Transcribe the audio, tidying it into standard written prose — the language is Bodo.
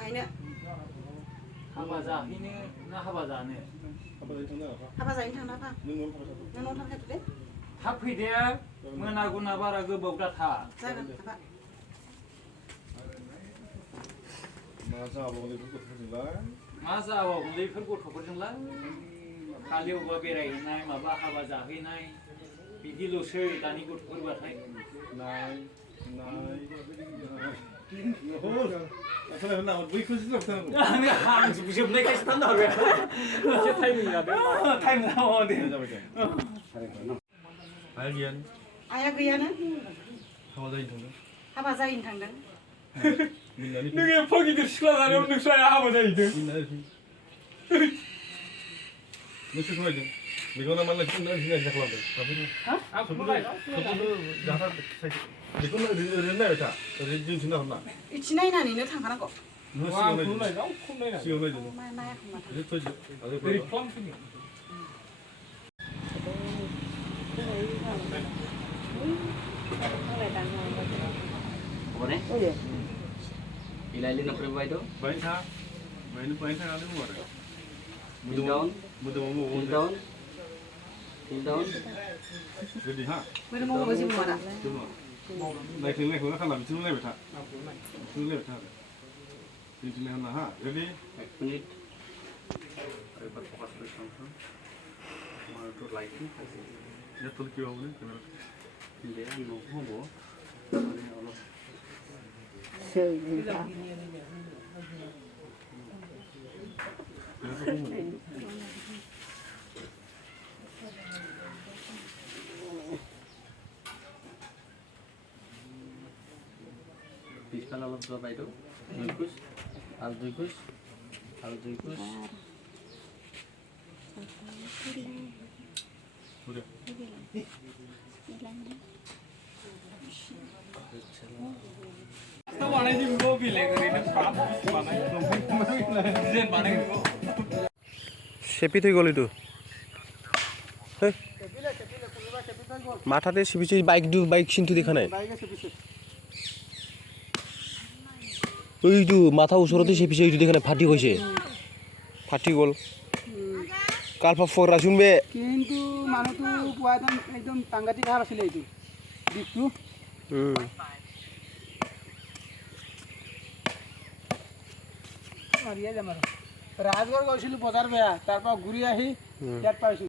जाहैनो हाबा जाहैनो ना हाबा जानो हाबा जाहैनो थांना फा नों न'आव थांखादो दे थाब फैदे मोना गुना बारा गोबाव दाथा जागोन हाबा मा जाबावगोनलै बेफोर गथ'फोरजोंलाय खालि अबेबा बेरायहैनाय माबा हाबा जाहैनाय बिदिल'सै दानि गथ'फोरबाथाय जोबनायखायसो थांनो हरबाय एसे टाइमिं लादो टाइम लाबाव दे आइया गैयानो हाबा जाहैनो थांदों नों एफा गिदिर सिख्ला जानायाव नोंस्रा हाबा जाहैदों नोंसोर फरायदों बेखौनो मालाय जिनाय खालामदों बेखौनो ओरैनो नायबाय था ओरैनो जोंसो नाहरना इथि नायनानैनो थांखानांगौ Ilalim na pernah itu? Baik tak? Baik tak ada umur. Heel down. Heel down. Heel down. Jadi ha? Mana mau bawa sini mana? Naik nak kalau bisu naik tak? Bisu naik tak? Bisu naik mana ha? Jadi? 1 minute. Dapat fokus bersama. Mau tu lighting. Ya tu kira apa ni? Dia no hobo. Piskan alam berapa itu? 2 kus, al 2 kus, al 2 kus. Sudah. Mana sih mobil yang ini pap mana? Desain mana itu? চেপি থৈ গ'ল এইটো মাথাতে চেপিছে বাইক চিনটো দেখা নাই এইটো মাথা ওচৰতে চেপিছে এইটো দেখা নাই ফাটি গৈছে ফাটি গ'ল কালফা ফৰাচোন বে কিন্তু মানুহটো পোৱা একদম সাংঘাতিক ভাল আছিলে এইটো দিপটো ৰাজগড় গৈছিলোঁ বজাৰ বেয়া তাৰপৰা ঘূৰি আহি ইয়াত পাইছোঁ